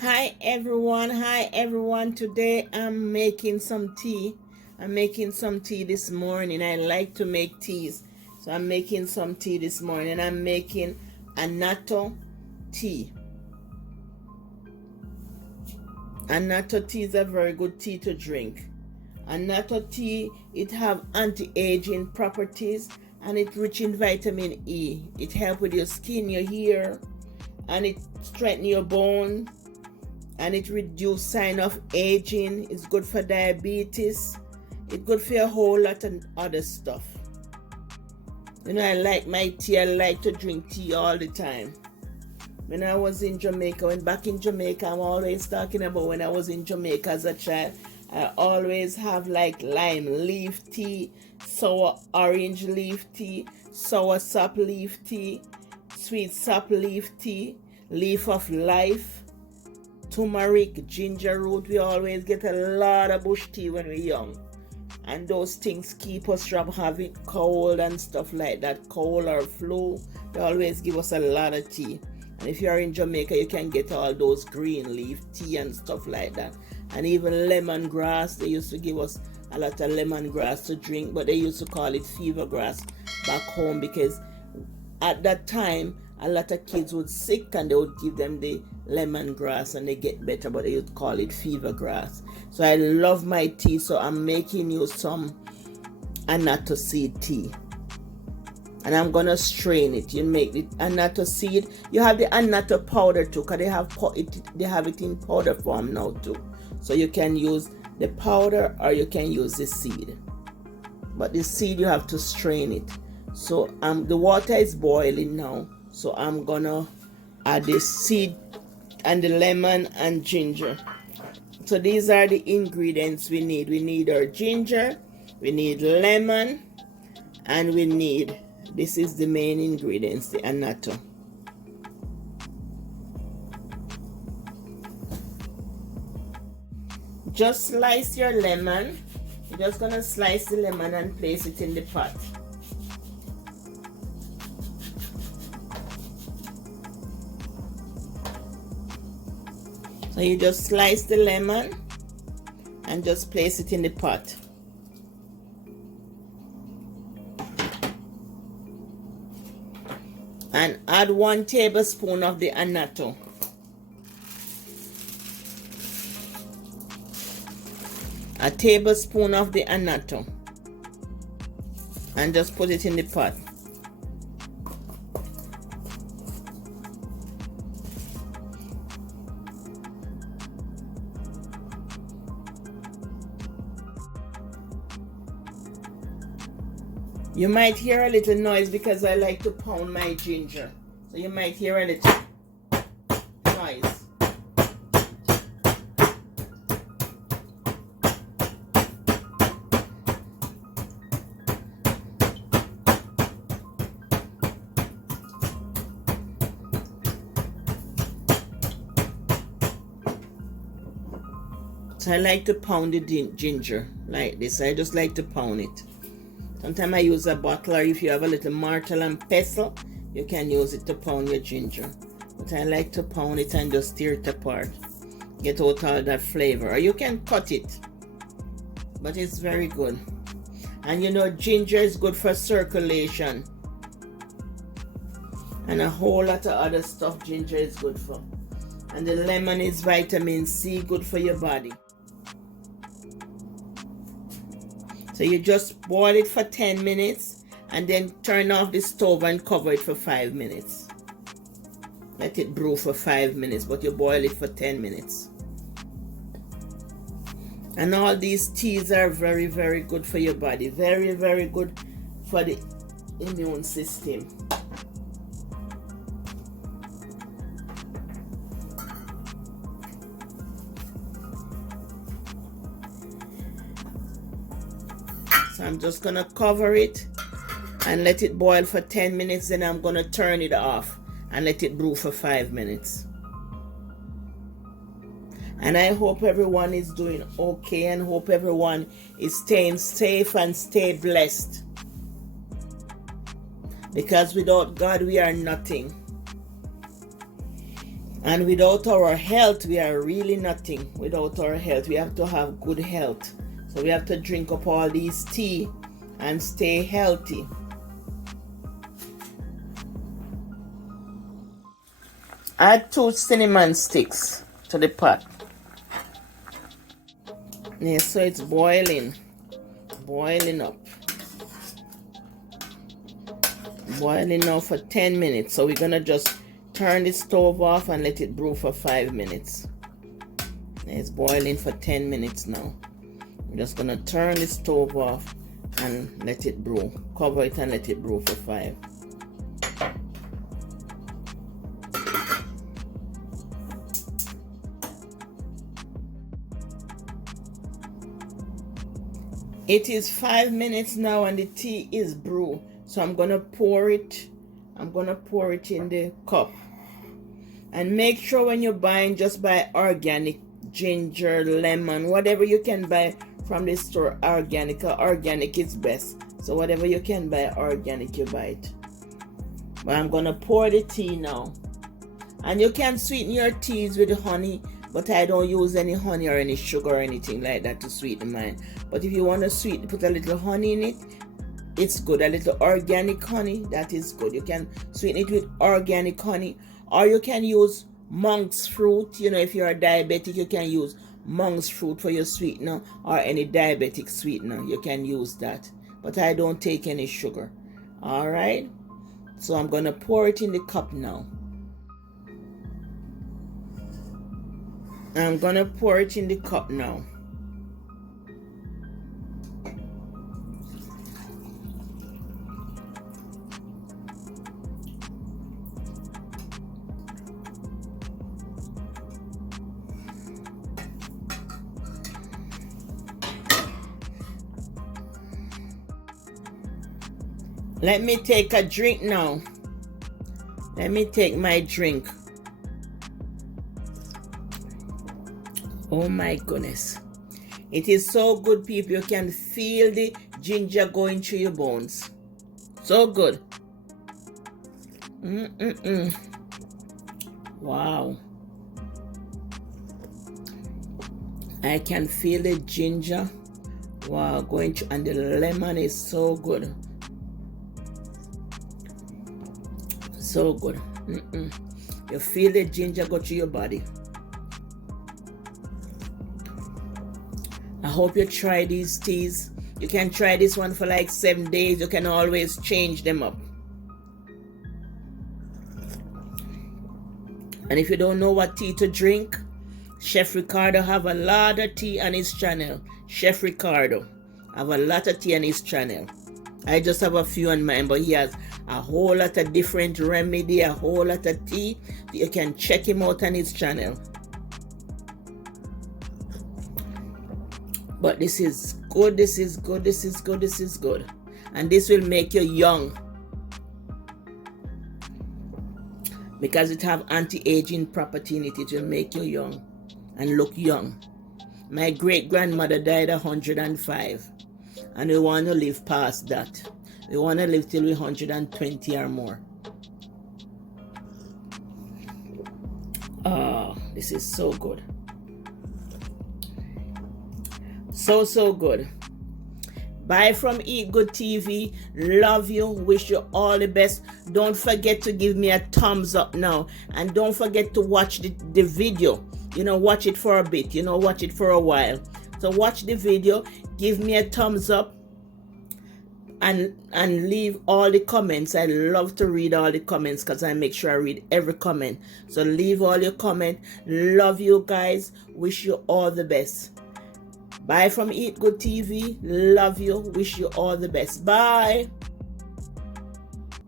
Hi everyone. Today I'm making some tea. I'm making some tea this morning. I like to make teas. So I'm making some tea this morning. I'm making annatto tea. Annatto tea is a very good tea to drink. Annatto tea, it have anti-aging properties and it rich in vitamin E. It help with your skin, your hair, and it strengthen your bone, and it reduce sign of aging. It's good for diabetes. It's good for a whole lot of other stuff. I like my tea. I like to drink tea all the time. When I was in Jamaica, when back in Jamaica, I'm always talking about when I was in Jamaica as a child. I always have like lime leaf tea, sour orange leaf tea, sour sap leaf tea, sweet sap leaf tea, leaf of life, turmeric, ginger root. We always get a lot of bush tea when we're young, and those things keep us from having cold and stuff like that, cold or flu. They always give us a lot of tea. And if you're in Jamaica, you can get all those green leaf tea and stuff like that. And even lemongrass. They used to give us a lot of lemongrass to drink, but they used to call it fever grass back home, because at that time a lot of kids would sick and they would give them the lemongrass and they get better, but they would call it fever grass. So I love my tea, so I'm making you some annatto seed tea, and I'm gonna strain it. You make the annatto seed. You have the annatto powder too, because they have it in powder form now too. So you can use the powder or you can use the seed. But the seed you have to strain it. So the water is boiling now. So I'm gonna add the seed and the lemon and ginger. So these are the ingredients we need. We need our ginger, we need lemon, and we need, this is the main ingredients, the annatto. Just slice your lemon. You're just gonna slice the lemon and place it in the pot. So you just slice the lemon and just place it in the pot. And add 1 tablespoon of the annatto. A tablespoon of the annatto. And just put it in the pot. You might hear a little noise because I like to pound my ginger. So you might hear a little noise. So I like to pound the ginger like this. I just like to pound it. Sometimes I use a bottle, or if you have a little mortar and pestle, you can use it to pound your ginger. But I like to pound it and just stir it apart. Get out all that flavor. Or you can cut it. But it's very good. And ginger is good for circulation. And a whole lot of other stuff ginger is good for. And the lemon is vitamin C, good for your body. So you just boil it for 10 minutes and then turn off the stove and cover it for 5 minutes. Let it brew for 5 minutes, but you boil it for 10 minutes. And all these teas are very, very good for your body. Very, very good for the immune system. So I'm just gonna cover it and let it boil for 10 minutes. Then I'm gonna turn it off and let it brew for 5 minutes. And I hope everyone is doing okay, and hope everyone is staying safe and stay blessed. Because without God we are nothing. And without our health, we are really nothing. Without our health, we have to have good health. So we have to drink up all these tea and stay healthy. Add 2 cinnamon sticks to the pot. Yeah, so it's boiling up. Boiling now for 10 minutes. So we're gonna just turn the stove off and let it brew for 5 minutes. It's boiling for 10 minutes now. I'm just gonna turn the stove off and let it brew. Cover it and let it brew for 5. It is 5 minutes now and the tea is brewed. So I'm gonna pour it. I'm gonna pour it in the cup. And make sure when you're buying, just buy organic ginger, lemon, whatever you can buy from the store. Organic is best. So whatever you can buy organic, you buy it. But I'm gonna pour the tea now. And you can sweeten your teas with honey, but I don't use any honey or any sugar or anything like that to sweeten mine. But if you want to sweeten, put a little honey in it, it's good. A little organic honey, that is good. You can sweeten it with organic honey, or you can use monk's fruit. You know, if you're a diabetic, you can use monk's fruit for your sweetener, or any diabetic sweetener. You can use that. But I don't take any sugar. All right? So I'm going to pour it in the cup now. I'm going to pour it in the cup now. Let me take a drink now. Let me take my drink. Oh my goodness. It is so good, people. You can feel the ginger going through your bones. So good. Wow. I can feel the ginger. Wow, going through, and the lemon is so good. So good. You feel the ginger go through your body. I hope you try these teas. You can try this one for like 7 days. You can always change them up. And if you don't know what tea to drink, Chef Ricardo have a lot of tea on his channel. Chef Ricardo have a lot of tea on his channel. I just have a few on mine, but he has a whole lot of different remedy, a whole lot of tea. You can check him out on his channel. But this is good, this is good, this is good, this is good. And this will make you young. Because it have anti-aging property in it. It will make you young and look young. My great-grandmother died at 105. And we want to live past that. We want to live till we're 120 or more. Oh, this is so good. So good. Bye from Eat Good TV. Love you. Wish you all the best. Don't forget to give me a thumbs up now. And don't forget to watch the video. You know, watch it for a bit. You know, watch it for a while. So watch the video. Give me a thumbs up. And leave all the comments. I love to read all the comments because I make sure I read every comment. So leave all your comments. Love you guys. Wish you all the best. Bye from Eat Good TV. Love you. Wish you all the best. Bye.